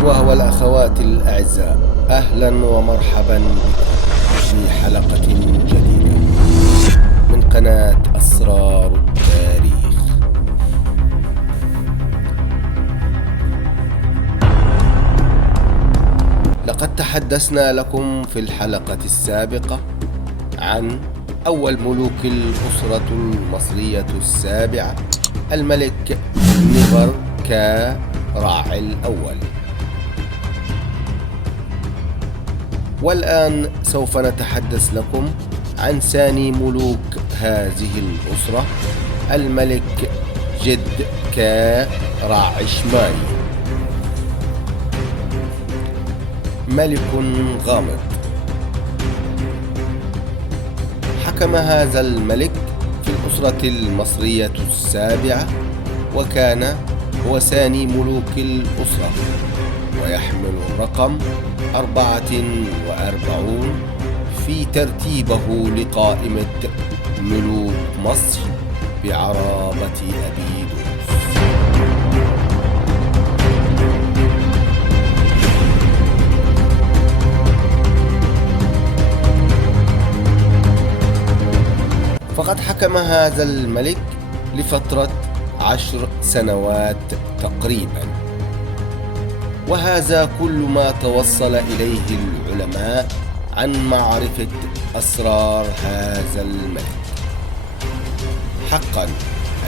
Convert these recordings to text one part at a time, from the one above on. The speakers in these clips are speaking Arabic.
الإخوة والأخوات الأعزاء، أهلا ومرحبا بكم في حلقة جديدة من قناة أسرار التاريخ. لقد تحدثنا لكم في الحلقة السابقة عن أول ملوك الأسرة المصرية السابعة، الملك نيفر كراع الأول. والآن سوف نتحدث لكم عن ثاني ملوك هذه الأسرة، الملك جد كراعشماي، ملك غامض. حكم هذا الملك في الأسرة المصرية السابعة، وكان هو ثاني ملوك الأسرة، ويحمل الرقم 44 في ترتيبه لقائمة ملوك مصر بعرابة أبيدوس. فقد حكم هذا الملك لفترة 10 سنوات تقريبا، وهذا كل ما توصل إليه العلماء عن معرفة أسرار هذا الملك. حقا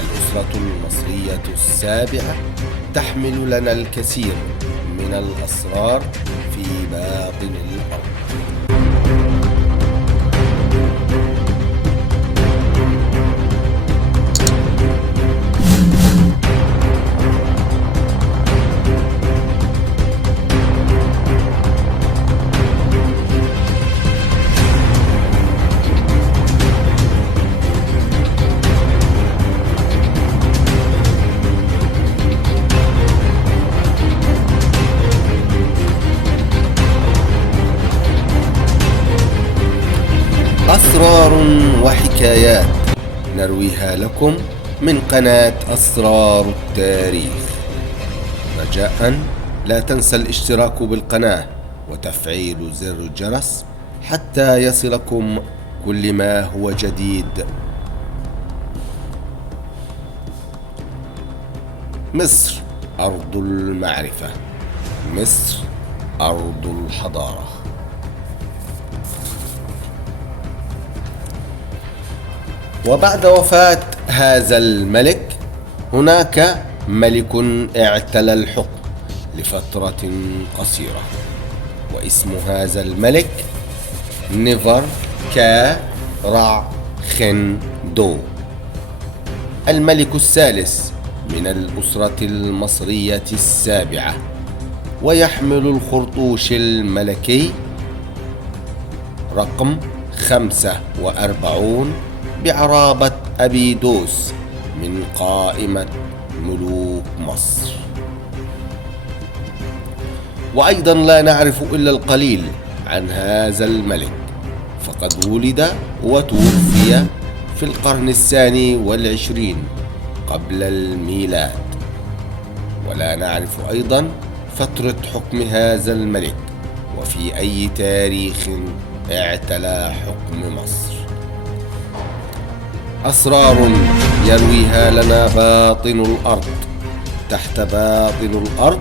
الأسرة المصرية السابعة تحمل لنا الكثير من الأسرار في باطن الأرض. أسرار وحكايات نرويها لكم من قناة أسرار التاريخ. رجاء لا تنسى الاشتراك بالقناة وتفعيل زر الجرس حتى يصلكم كل ما هو جديد. مصر أرض المعرفة، مصر أرض الحضارة. وبعد وفاة هذا الملك هناك ملك اعتلى الحكم لفترة قصيرة، واسم هذا الملك نيفر كراعخندو، الملك الثالث من الأسرة المصرية السابعة، ويحمل الخرطوش الملكي رقم 45 بعرابة أبيدوس من قائمة ملوك مصر. وأيضا لا نعرف إلا القليل عن هذا الملك، فقد ولد وتوفي في القرن 22 قبل الميلاد، ولا نعرف أيضا فترة حكم هذا الملك وفي أي تاريخ اعتلى حكم مصر. أسرار يرويها لنا باطن الأرض. تحت باطن الأرض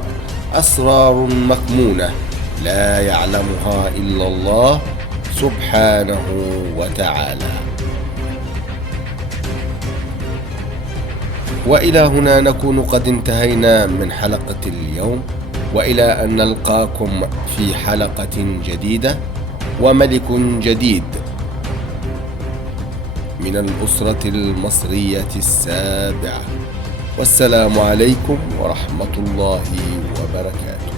أسرار مكمونة لا يعلمها إلا الله سبحانه وتعالى. وإلى هنا نكون قد انتهينا من حلقة اليوم، وإلى أن نلقاكم في حلقة جديدة وملك جديد من الأسرة المصرية السابعة. والسلام عليكم ورحمة الله وبركاته.